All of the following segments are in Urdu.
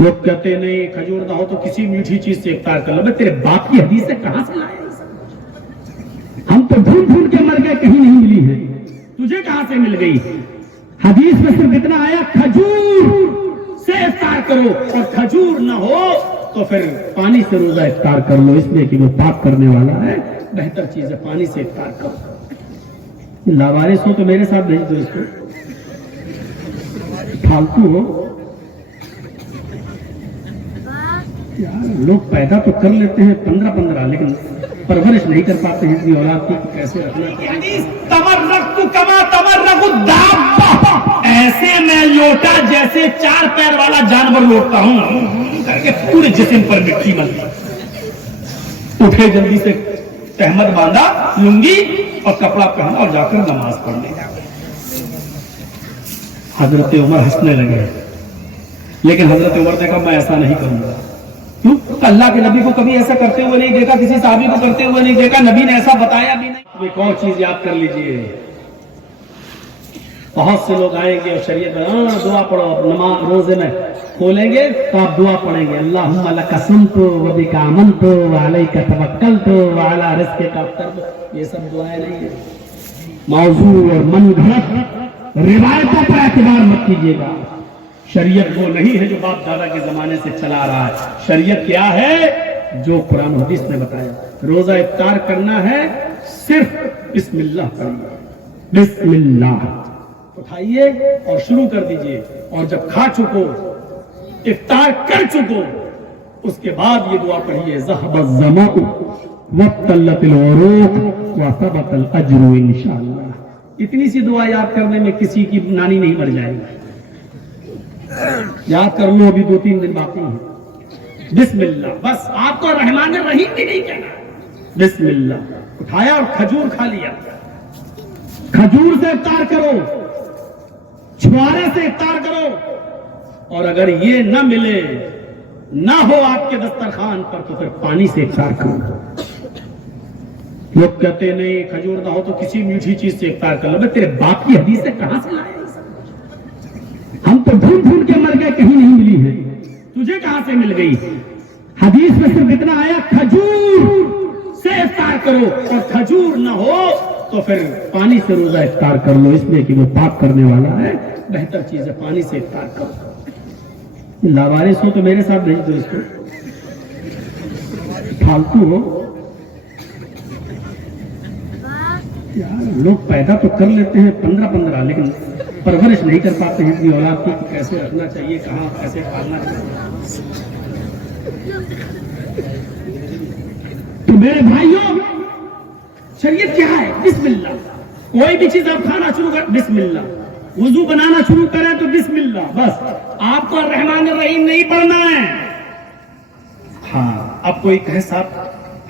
لوگ کہتے نہیں کھجور نہ ہو تو کسی میٹھی چیز سے افطار کر لو. میں تیرے باپ کی حدیث سے کہاں سے لایا؟ ہم تو ڈھونڈ ڈھونڈ کے مر گئے, کہیں نہیں ملی ہے. تجھے کہاں سے مل گئی؟ حدیث میں صرف اتنا آیا کھجور سے افطار کرو, اور کھجور نہ ہو تو پھر پانی سے روزہ افطار کر لو, اس لیے کہ وہ پاک کرنے والا ہے. بہتر چیز ہے پانی سے افطار کرو. لاوارث ہو تو میرے ساتھ بھیج دو اس کو, پھالتو ہو. لوگ پیدا تو کر لیتے ہیں 15 لیکن پرورش نہیں کر پاتے ہیں اپنی اولاد کی کیسے رکھنا. ایسے میں لوٹا جیسے 4 پیر والا جانور لوٹتا ہوں کر کے پورے جسم پر مٹی ملتی. اٹھے جلدی سے تہمت باندھا, لنگی اور کپڑا پہنا اور جا کر نماز پڑھنے. حضرت عمر ہنسنے لگے, لیکن حضرت عمر نے کہا میں ایسا نہیں کروں گا. کیوں؟ اللہ کے نبی کو کبھی ایسا کرتے ہوئے نہیں دیکھا, کسی صحابی کو کرتے ہوئے نہیں دیکھا, نبی نے ایسا بتایا بھی نہیں. ایک اور چیز یاد کر لیجئے, بہت سے لوگ آئیں گے اور شریعت دعا پڑھو, نماز روزے میں کھولیں گے تو آپ دعا پڑھیں گے اللہم لک صمت و بک آمنت و علیک توکلت و علی رزقک افطرت. یہ سب دعائیں نہیں ہیں. موضوع اور من گھڑت روایتوں پر اعتبار مت کیجیے گا. شریعت وہ نہیں ہے جو باپ دادا کے زمانے سے چلا رہا ہے. شریعت کیا ہے؟ جو قرآن و حدیث نے بتایا. روزہ افطار کرنا ہے صرف بسم اللہ پڑھیے, بسم اللہ اٹھائیے اور شروع کر دیجئے. اور جب کھا چکو, افطار کر چکو, اس کے بعد یہ دعا پڑھیے ذهب الظمأ وابتلت العروق وثبت الاجر انشاءاللہ. اتنی سی دعا یاد کرنے میں کسی کی نانی نہیں مر جائے گی. یاد کر لو, ابھی 2-3 دن باقی ہیں. بسم اللہ, بس آپ کو رحمان الرحیم بھی نہیں کہنا, بسم اللہ. اٹھایا اور کھجور کھا لیا. کھجور سے افطار کرو, چھوارے سے افطار کرو. اور اگر یہ نہ ملے, نہ ہو آپ کے دسترخوان پر, تو پھر پانی سے افطار کرو. لوگ کہتے نہیں کھجور نہ ہو تو کسی میٹھی چیز سے افطار کر لو. میں تیرے باپ کی حدیث سے کہاں سے لایا؟ ہم تو ڈھونڈ ڈھونڈ کے مر گئے, کہیں نہیں ملی ہے. تجھے کہاں سے مل گئی؟ حدیث میں صرف اتنا آیا کھجور سے افطار کرو, اور کھجور نہ ہو تو پھر پانی سے روزہ افطار کر لو, اس لیے کہ وہ پاک کرنے والا ہے. بہتر چیز ہے پانی سے افطار کرو. لاوارث ہو تو میرے ساتھ بھیج دو اس کو, پھالتو ہو. لوگ پیدا تو کر لیتے ہیں 15 لیکن پرورش نہیں کر پاتے ہیں اپنی اولاد کی کیسے رکھنا چاہیے, کہاں کیسے پالنا چاہیے. تو میرے بھائیوں, شریعت کیا ہے؟ بسم اللہ. کوئی بھی چیز آپ کھانا شروع کر بسم اللہ, وضو بنانا شروع کریں تو بسم اللہ. بس آپ کو الرحمن الرحیم نہیں پڑھنا ہے. ہاں, اب کوئی کہے صاحب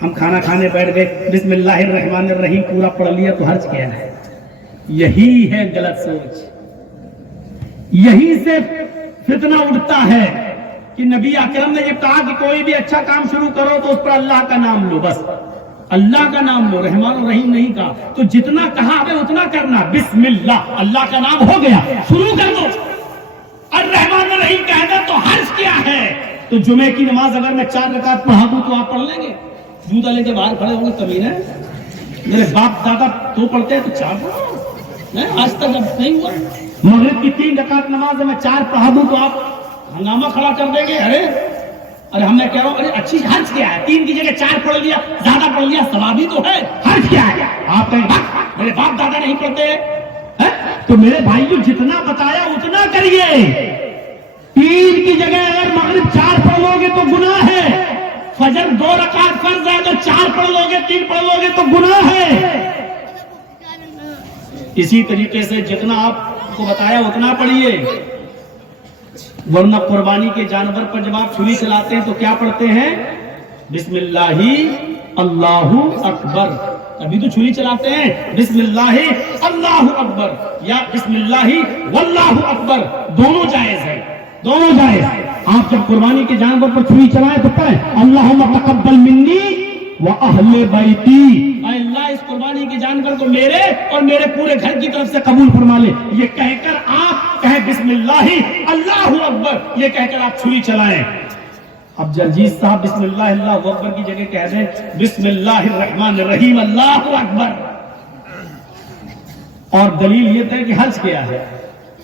ہم کھانا کھانے بیٹھ گئے, بسم اللہ الرحمن الرحیم پورا پڑھ لیا تو حرج کیا ہے؟ یہی ہے غلط سوچ. یہی سے فتنہ اٹھتا ہے کہ نبی اکرم نے جب کہا کہ کوئی بھی اچھا کام شروع کرو تو اس پر اللہ کا نام لو, بس اللہ کا نام لو, رحمان الرحیم نہیں کہا. تو جتنا کہا ہمیں اتنا کرنا. بسم اللہ, اللہ کا نام ہو گیا, شروع کر دو. الرحمن الرحیم کہہ دو تو حرج کیا ہے؟ تو جمعے کی نماز اگر میں 4 رکعت پڑھا دوں تو آپ پڑھ لیں گے؟ جوتا لے کے باہر کھڑے ہوں گے, کمین ہے. میرے باپ دادا 2 پڑھتے ہیں تو 4 پڑھو, آج تک اب نہیں ہوا. مغرب کی 3 رکعت نماز میں 4 پڑھا دوں تو آپ ہنگامہ کھڑا کر دیں گے. ارے ہم نے کہہ رہا ہوں, ارے اچھی حرج کیا ہے؟ 3 کی جگہ 4 پڑھ لیا, زیادہ پڑھ لیا, ثواب ہی تو ہے. حرج کیا ہے؟ آپ کہیں میرے باپ دادا نہیں پڑھتے, تو میرے بھائیو جتنا بتایا اتنا کریے. 3 کی جگہ اگر مغرب 4 پڑھ لو گے تو گناہ ہے. فجر 2 رکعت فرض ہے تو 4 پڑھ لو گے, 3 پڑھ لو گے تو گناہ ہے. اسی طریقے سے جتنا آپ کو بتایا اتنا پڑھیے. ورنہ قربانی کے جانور پر جب آپ چھری چلاتے ہیں تو کیا پڑھتے ہیں؟ بسم اللہ اللہ اکبر. ابھی تو چھری چلاتے ہیں بسم اللہ اللہ اکبر یا بسم اللہ واللہ اکبر, دونوں جائز ہے, دونوں جائز. آپ جب قربانی کے جانور پر چھری چلائیں تو پڑھیں اللہم تقبل منی وأهل بیتی، اے اللہ اس قربانی کے جانور کو میرے اور میرے پورے گھر کی طرف سے قبول فرما لے. یہ کہہ کر آپ کہیں بسم اللہ اللہ اکبر، یہ کہہ کر آپ چھری چلائیں. اب جرجیت صاحب بسم اللہ اللہ اکبر کی جگہ کہہ دیں بسم اللہ الرحمن الرحیم اللہ اکبر. اور دلیل یہ تھا کہ حج کیا ہے.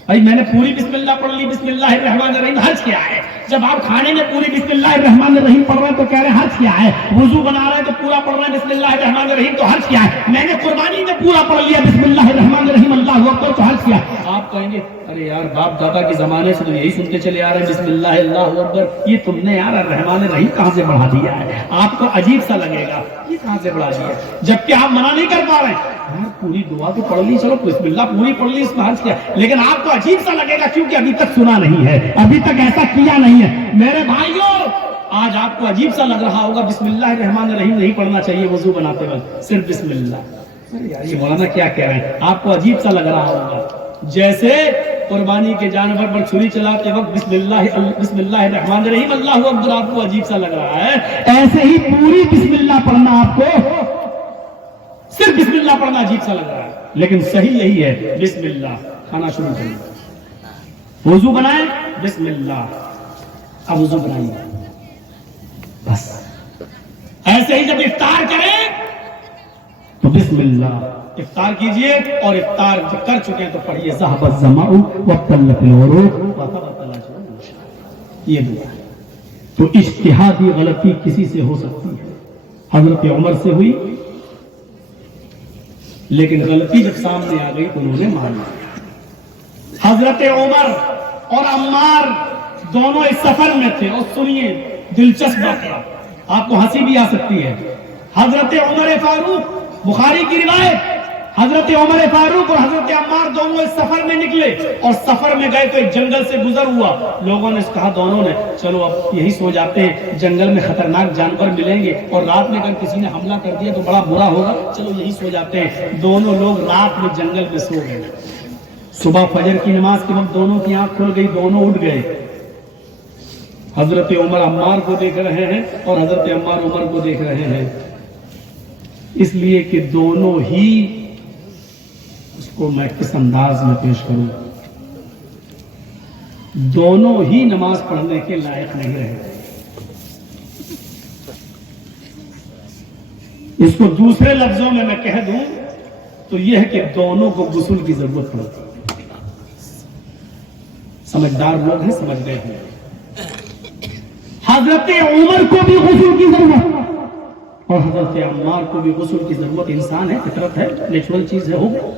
بھائی میں نے پوری بسم اللہ پڑھ لی، بسم اللہ الرحمن الرحیم، حج کیا ہے؟ جب آپ کھانے میں پوری بسم اللہ الرحمن الرحیم پڑھ رہے ہیں تو کہہ رہے ہیں حج کیا ہے؟ وضو بنا رہے ہیں تو پورا پڑھ رہے ہیں بسم اللہ الرحمن الرحیم تو حج کیا ہے؟ میں نے قربانی میں پورا پڑھ لیا بسم اللہ الرحمن الرحیم اللہ اکبر تو حج کیا. آپ کہیں گے ارے یار باپ دادا کے زمانے سے تو یہی سنتے چلے آ رہے ہیں بسم اللہ اللہ اکبر، یہ تم نے یار الرحمن الرحیم کہاں سے بڑھا دیا ہے؟ آپ کو عجیب سا لگے گا یہ کہاں سے بڑھا دیا، جبکہ آپ منع نہیں کر پا رہے ہیں. پوری دعا تو پڑھ لی، چلو بسم اللہ پوری پڑھ لی، اس میں حج کیا، لیکن آپ کو عجیب سا لگے گا کیونکہ ابھی تک سنا نہیں ہے، ابھی تک ایسا کیا نہیں ہے. میرے بھائیوں آج آپ کو عجیب سا لگ رہا ہوگا بسم اللہ الرحمن الرحیم نہیں پڑھنا چاہیے وضو بناتے وقت، صرف بسم اللہ. یہ مولانا کیا کہہ رہے ہیں؟ آپ کو عجیب سا لگ رہا ہوگا جیسے قربانی کے جانور پر چھری چلاتے وقت بسم اللہ الرحمن الرحیم اللہ اکبر آپ کو عجیب سا لگ رہا ہے. ایسے ہی پوری بسم اللہ پڑھنا آپ کو صرف بسم اللہ پڑھنا عجیب سا لگ رہا ہے، لیکن صحیح یہی ہے. بسم اللہ کھانا شروع کریں، وضو بنائیں بسم اللہ، اب وضو بنائیے بس. ایسے ہی جب افطار کریں تو بسم اللہ افطار کیجئے، اور افطار جب کر چکے ہیں تو پڑھیے ذهب الظمأ وابتلت العروق وثبت الاجر. یہ دعا تو اجتہادی غلطی کسی سے ہو سکتی ہے. حضرت عمر سے ہوئی، لیکن غلطی جب سامنے آ گئی انہوں نے مان لی. حضرت عمر اور عمار دونوں اس سفر میں تھے، اور سنیے دلچسپ بات ہے، آپ کو ہنسی بھی آ سکتی ہے. حضرت عمر فاروق، بخاری کی روایت، حضرت عمر فاروق اور حضرت عمار دونوں اس سفر میں نکلے اور سفر میں گئے تو ایک جنگل سے گزر ہوا. لوگوں نے کہا دونوں نے چلو اب یہی سو جاتے ہیں، جنگل میں خطرناک جانور ملیں گے اور رات میں اگر کسی نے حملہ کر دیا تو بڑا برا ہوگا، چلو یہی سو جاتے ہیں. دونوں لوگ رات میں جنگل میں سو گئے. صبح فجر کی نماز کے وقت دونوں کی آنکھ کھل گئی، دونوں اٹھ گئے. حضرت عمر عمار کو دیکھ رہے ہیں اور حضرت عمار عمر کو دیکھ رہے ہیں، اس لیے کہ دونوں ہی اس کو میں کس انداز میں پیش کروں، دونوں ہی نماز پڑھنے کے لائق نہیں رہے. اس کو دوسرے لفظوں میں کہہ دوں تو یہ ہے کہ دونوں کو غسل کی ضرورت پڑتی. سمجھدار لوگ ہیں، سمجھ گئے ہیں. حضرت عمر کو بھی غسل کی ضرورت اور حضرت عمار کو بھی غسل کی ضرورت. انسان ہے، فطرت ہے، نیچرل چیز ہے، ہو گیا.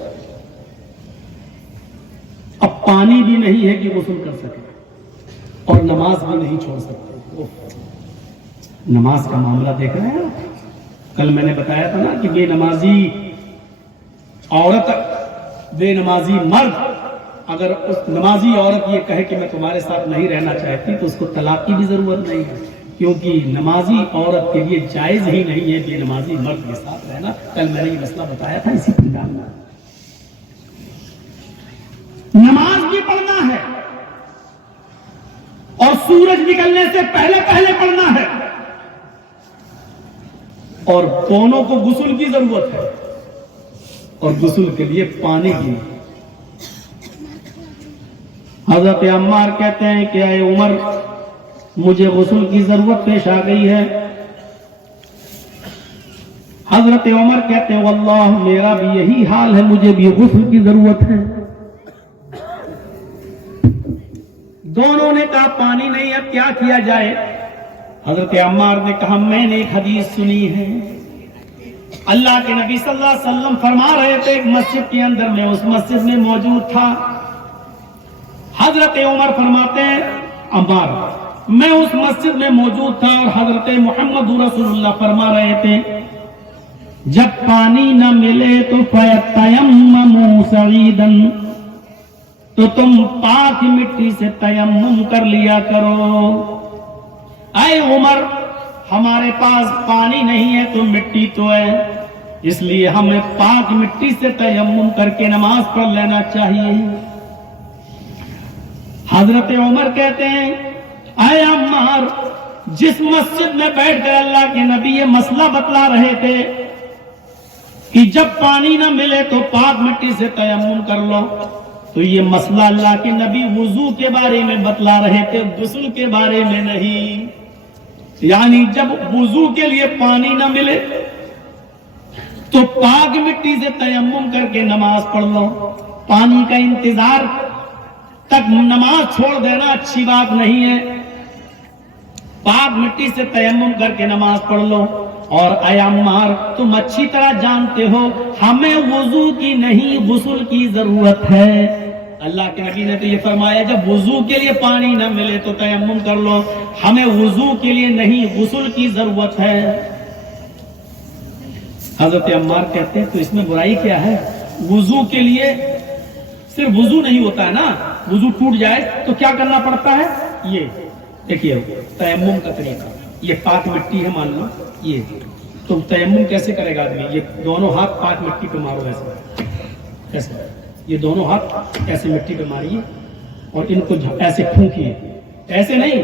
اب پانی بھی نہیں ہے کہ غسل کر سکے اور نماز بھی نہیں چھوڑ سکتے. نماز کا معاملہ دیکھ رہے ہیں. کل میں نے بتایا تھا نا کہ بے نمازی عورت، بے نمازی مرد اگر اس نمازی عورت یہ کہے کہ میں تمہارے ساتھ نہیں رہنا چاہتی تو اس کو طلاق کی بھی ضرورت نہیں ہے، کیونکہ نمازی عورت کے لیے جائز ہی نہیں ہے بے نمازی مرد کے ساتھ رہنا. کل میں نے یہ مسئلہ بتایا تھا اسی پنڈال میں. نماز بھی پڑھنا ہے اور سورج نکلنے سے پہلے پہلے پڑھنا ہے، اور دونوں کو غسل کی ضرورت ہے اور غسل کے لیے پانی کی. حضرت عمار کہتے ہیں کہ اے عمر مجھے غسل کی ضرورت پیش آ گئی ہے. حضرت عمر کہتے ہیں واللہ میرا بھی یہی حال ہے، مجھے بھی غسل کی ضرورت ہے. دونوں نے کہا پانی نہیں، اب کیا کیا جائے؟ حضرت عمار نے کہا میں نے ایک حدیث سنی ہے، اللہ کے نبی صلی اللہ علیہ وسلم فرما رہے تھے ایک مسجد کے اندر، میں اس مسجد میں موجود تھا. حضرت عمر فرماتے ہیں عمار میں اس مسجد میں موجود تھا اور حضرت محمد رسول اللہ فرما رہے تھے جب پانی نہ ملے تو فَيَتَّيَمَّمُوا سَعِيدًا، تو تم پاک مٹی سے تیمم کر لیا کرو. اے عمر ہمارے پاس پانی نہیں ہے تو مٹی تو ہے، اس لیے ہمیں پاک مٹی سے تیمم کر کے نماز پڑھ لینا چاہیے. حضرت عمر کہتے ہیں اے عمار جس مسجد میں بیٹھ کر اللہ کے نبی یہ مسئلہ بتلا رہے تھے کہ جب پانی نہ ملے تو پاک مٹی سے تیمم کر لو، تو یہ مسئلہ اللہ کے نبی وضو کے بارے میں بتلا رہے تھے، غسل کے بارے میں نہیں۔ یعنی جب وضو کے لیے پانی نہ ملے تو پاک مٹی سے تیمم کر کے نماز پڑھ لو۔ پانی کا انتظار تک نماز چھوڑ دینا اچھی بات نہیں ہے، پاک مٹی سے تیمم کر کے نماز پڑھ لو۔ اور اے عمار، تم اچھی طرح جانتے ہو ہمیں وضو کی نہیں غسل کی ضرورت ہے۔ اللہ کے نبی نے تو یہ فرمایا جب وضو کے لیے پانی نہ ملے تو تیمم کر لو، ہمیں وضو کے لیے نہیں غسل کی ضرورت ہے۔ حضرت عمار کہتے ہیں تو اس میں برائی کیا ہے؟ وضو کے لیے صرف وضو نہیں ہوتا ہے نا، وضو ٹوٹ جائے تو کیا کرنا پڑتا ہے؟ یہ دیکھیے تیمم کا طریقہ، یہ پاک مٹی ہے مان لو، یہ تو تیمم کیسے کرے گا آدمی؟ یہ دونوں ہاتھ پاک مٹی پہ مارو ایسے، ایسے یہ دونوں ہاتھ ایسے مٹی پہ ماریے اور ان کو ایسے پھونکیے، ایسے نہیں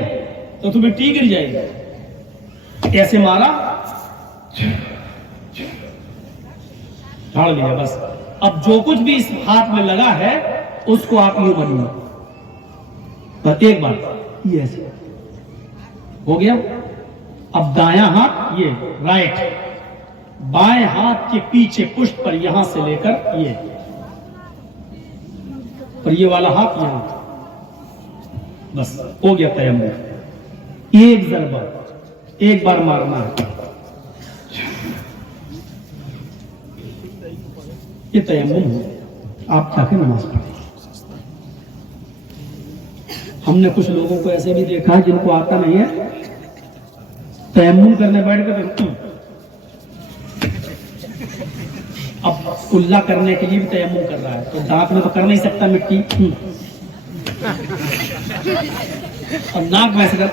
تو تمہیں مٹی گر جائے گی، ایسے مارا جھاڑ لیا بس۔ اب جو کچھ بھی اس ہاتھ میں لگا ہے اس کو آپ یوں بنیے، بس ایک بار یہ ایسے ہو گیا۔ اب دایاں ہاتھ یہ رائٹ، بائیں ہاتھ کے پیچھے پشت پر یہاں سے لے کر یہ، اور یہ والا ہاتھ یہاں، بس ہو گیا تیمم۔ ایک ضربہ ایک بار مارنا ہے، یہ تیمم ہو، آپ جا کے نماز پڑھیں۔ ہم نے کچھ لوگوں کو ایسے بھی دیکھا ہے جن کو آتا نہیں ہے، تیمم کرنے بیٹھ کر اب کلا کرنے کے لیے بھی تیمم کر رہا ہے، تو دانت میں تو کر نہیں سکتا مٹی، اور ناک میں سے کر۔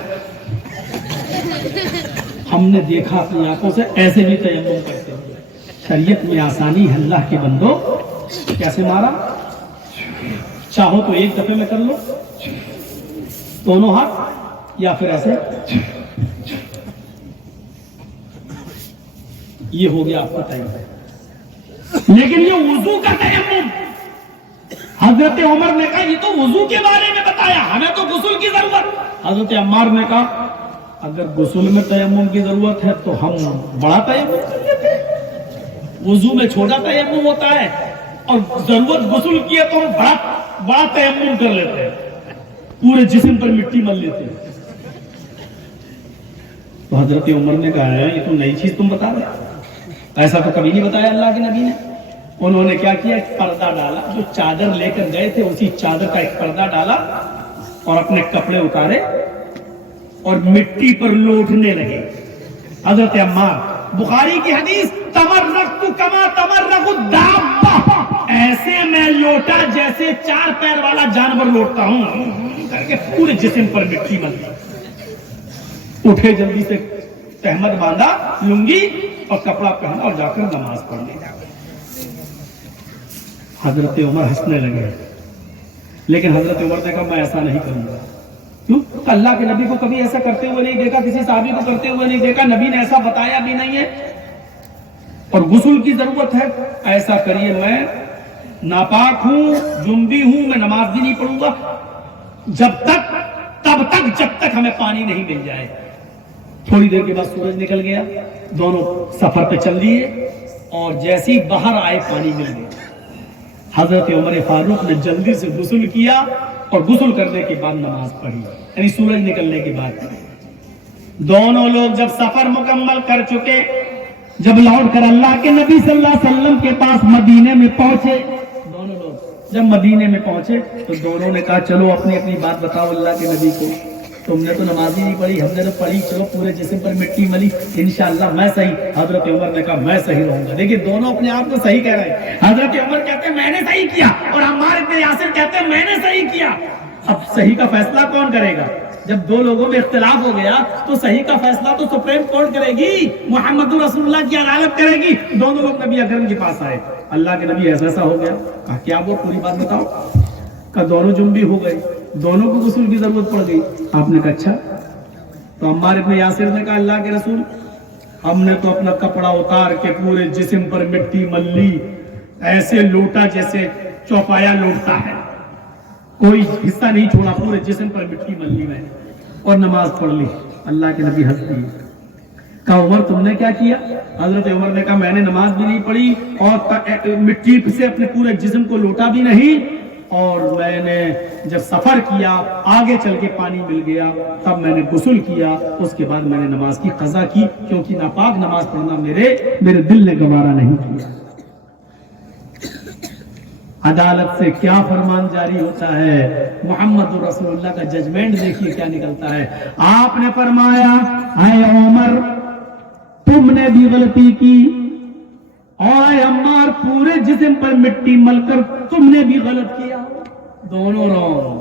ہم نے دیکھا اپنی آنکھوں سے ایسے بھی تیمم کرتے ہوئے۔ شریعت میں آسانی ہے، اللہ کے بندو کیسے مارا؟ چاہو تو ایک دفعے میں کر لو دونوں ہاتھ، یا پھر ایسے، یہ ہو گیا آپ کا تیمم۔ لیکن یہ وضو کا تیمم، حضرت عمر نے کہا یہ تو وضو کے بارے میں بتایا، ہمیں تو غسل کی ضرورت۔ حضرت عمار نے کہا اگر غسل میں تیمم کی ضرورت ہے تو ہم بڑا تیمم کر لیتے ہیں، وضو میں چھوٹا تیمم ہوتا ہے، اور ضرورت غسل کی ہے تو ہم بڑا تیمم کر لیتے ہیں، پورے جسم پر مٹی مل لیتے ہیں۔ تو حضرت عمر نے کہا ہے یہ تو نئی چیز تم بتا رہے، ایسا تو کبھی نہیں بتایا اللہ کے نبی نے۔ انہوں نے کیا کیا؟ ایک پردہ ڈالا، جو چادر لے کر گئے تھے اسی چادر کا ایک پردہ ڈالا اور اپنے کپڑے اتارے اور مٹی پر لوٹنے لگے۔ حضرت عمار، بخاری کی حدیث، تمرغت کما تمرغ الدابہ، ایسے میں لوٹا جیسے چار پیر والا جانور لوٹتا ہوں، کر کے پورے جسم پر مٹی مل گئی۔ اٹھے جلدی سے، تہمت باندھا، لنگی اور کپڑا پہنا اور جا کر نماز پڑھنے جا گئے۔ حضرت عمر ہنسنے لگے، لیکن حضرت عمر نے کہا میں ایسا نہیں کروں گا۔ کیوں؟ اللہ کے نبی کو کبھی ایسا کرتے ہوئے نہیں دیکھا، کسی صحابی کو کرتے ہوئے نہیں دیکھا، نبی نے ایسا بتایا بھی نہیں ہے، اور غسل کی ضرورت ہے، ایسا کریے، میں ناپاک ہوں، جنبی ہوں، میں نماز بھی نہیں پڑھوں گا تب تک جب تک ہمیں پانی نہیں مل جائے۔ تھوڑی دیر کے بعد سورج نکل گیا، دونوں سفر پہ چل دیے، اور جیسی باہر آئے پانی مل گیا۔ حضرت عمر فاروق نے جلدی سے غسل کیا اور غسل کرنے کے بعد نماز پڑھی، یعنی سورج نکلنے کے بعد۔ دونوں لوگ جب سفر مکمل کر چکے، جب لوٹ کر اللہ کے نبی صلی اللہ علیہ وسلم کے پاس مدینے میں پہنچے، دونوں لوگ جب مدینے میں پہنچے تو دونوں نے کہا چلو اپنی اپنی بات بتاؤ اللہ کے نبی کو، تم نے تو نماز ہی نہیں پڑھی، ہم نے تو پڑھی، چلو پورے جسم پر مٹی ملی، انشاءاللہ میں صحیح۔ حضرت عمر نے کہا میں صحیح رہوں گا۔ دیکھیے دونوں اپنے آپ کو صحیح کہہ رہے ہیں، حضرت عمر کہتے ہیں میں نے صحیح کیا، اور عمار بن یاسر کہتے ہیں میں نے صحیح کیا۔ اب صحیح کا فیصلہ کون کرے گا؟ جب دو لوگوں میں اختلاف ہو گیا تو صحیح کا فیصلہ تو سپریم کورٹ کرے گی، محمد رسول اللہ کی عدالت کرے گی۔ دونوں لوگ نبی اکرم کے پاس آئے، اللہ کے نبی ایسا ہو گیا، کہا کیا وہ پوری بات بتاؤ؟ کہا دونوں جنبی ہو گئے، دونوں کو غسل کی ضرورت پڑ گئی۔ آپ نے کہا اچھا، تو عمار ابن یاسر نے کہا اللہ کے رسول ہم نے تو اپنا کپڑا اتار کے پورے جسم پر مٹی مل لی، ایسے لوٹا جیسے چوپایا لوٹتا ہے، کوئی حصہ نہیں چھوڑا، پورے جسم پر مٹی مل لی میں اور نماز پڑھ لی۔ اللہ کے نبی ہنس دیے، کہا عمر تم نے کیا کیا؟ حضرت عمر نے کہا میں نے نماز بھی نہیں پڑھی اور مٹی سے اپنے پورے جسم کو لوٹا بھی نہیں، اور میں نے جب سفر کیا آگے چل کے پانی مل گیا تب میں نے غسل کیا، اس کے بعد میں نے نماز کی قضا کی، کیونکہ ناپاک نماز پڑھنا میرے دل نے گوارا نہیں کیا۔ عدالت سے کیا فرمان جاری ہوتا ہے، محمد رسول اللہ کا ججمنٹ دیکھیے کیا نکلتا ہے۔ آپ نے فرمایا اے عمر تم نے بھی غلطی کی، اور اے عمار پورے جسم پر مٹی مل کر تم نے بھی غلط کیا، دونوں رونگ،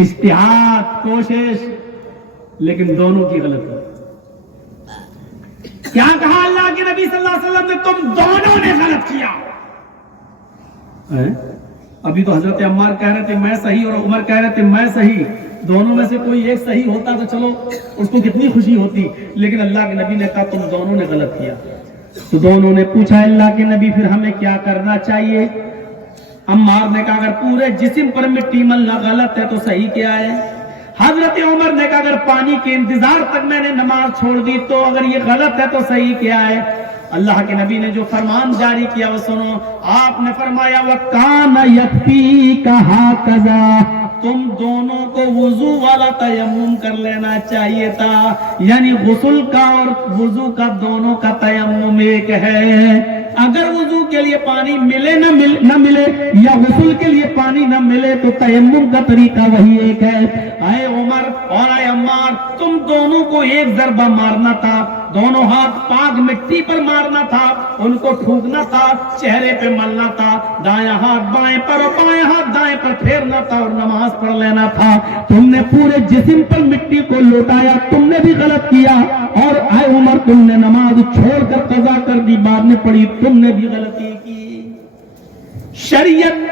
اجتہاد کوشش لیکن دونوں کی غلطی۔ کیا کہا اللہ کے نبی صلی اللہ علیہ وسلم نے؟ تم دونوں نے غلط کیا۔ ابھی تو حضرت عمار کہہ رہے تھے میں صحیح اور عمر کہہ رہے تھے میں صحیح، دونوں میں سے کوئی ایک صحیح ہوتا تو چلو اس کو کتنی خوشی ہوتی، لیکن اللہ کے نبی نے کہا تم دونوں نے غلط کیا۔ تو دونوں نے پوچھا اللہ کے نبی پھر ہمیں کیا کرنا چاہیے؟ عمار نے کہا اگر پورے جسم پر مٹی ملنا غلط ہے تو صحیح کیا ہے؟ حضرت عمر نے کہا اگر پانی کے انتظار تک میں نے نماز چھوڑ دی تو اگر یہ غلط ہے تو صحیح کیا ہے؟ اللہ کے نبی نے جو فرمان جاری کیا وہ سنو، آپ نے فرمایا وَكَانَ يَكْفِيكَ هَكَذَا، تم دونوں کو وضو والا تیمم کر لینا چاہیے تھا، یعنی غسل کا اور وضو کا دونوں کا تیمم ایک ہے۔ اگر وضو کے لیے پانی ملے نہ ملے یا غسل کے لیے پانی نہ ملے تو تیمم کا طریقہ وہی ایک ہے۔ اے عمر اور اے عمار تم دونوں کو ایک ضربہ مارنا تھا، دونوں ہاتھ پاک مٹی پر مارنا تھا، ان کو ٹھوکنا تھا، چہرے پہ ملنا تھا، دائیں ہاتھ بائیں پر اور بائیں ہاتھ دائیں پر پھیرنا تھا اور نماز پڑھ لینا تھا۔ تم نے پورے جسم پر مٹی کو لوٹایا، تم نے بھی غلط کیا، اور اے عمر تم نے نماز چھوڑ کر قضا کر دی، بعد میں پڑھی، تم نے بھی غلطی کی۔ شریعت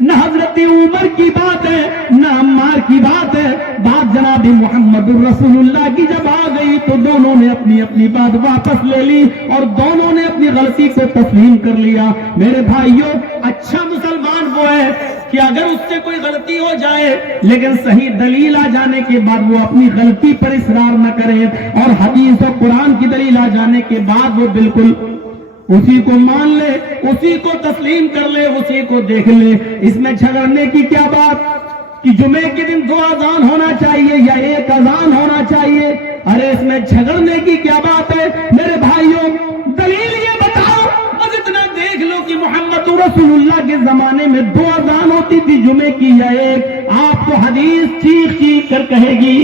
نہ حضرت عمر کی بات ہے نہ عمار کی بات ہے، بات جناب محمد الرسول اللہ کی جب آ گئی تو دونوں نے اپنی اپنی بات واپس لے لی اور دونوں نے اپنی غلطی کو تسلیم کر لیا۔ میرے بھائیوں اچھا مسلمان وہ ہے کہ اگر اس سے کوئی غلطی ہو جائے لیکن صحیح دلیل آ جانے کے بعد وہ اپنی غلطی پر اصرار نہ کرے، اور حدیث و قرآن کی دلیل آ جانے کے بعد وہ بالکل اسی کو مان لے، اسی کو تسلیم کر لے، اسی کو دیکھ لے۔ اس میں جھگڑنے کی کیا بات کہ جمعے کے دن 2 اذان ہونا چاہیے یا 1 اذان ہونا چاہیے؟ ارے اس میں جھگڑنے کی کیا بات ہے؟ میرے بھائیوں دلیل یہ بتاؤ، بس اتنا دیکھ لو کہ محمد رسول اللہ کے زمانے میں 2 اذان ہوتی تھی جمعے کی یا 1؟ آپ کو حدیث چیخ چیخ کر کہے گی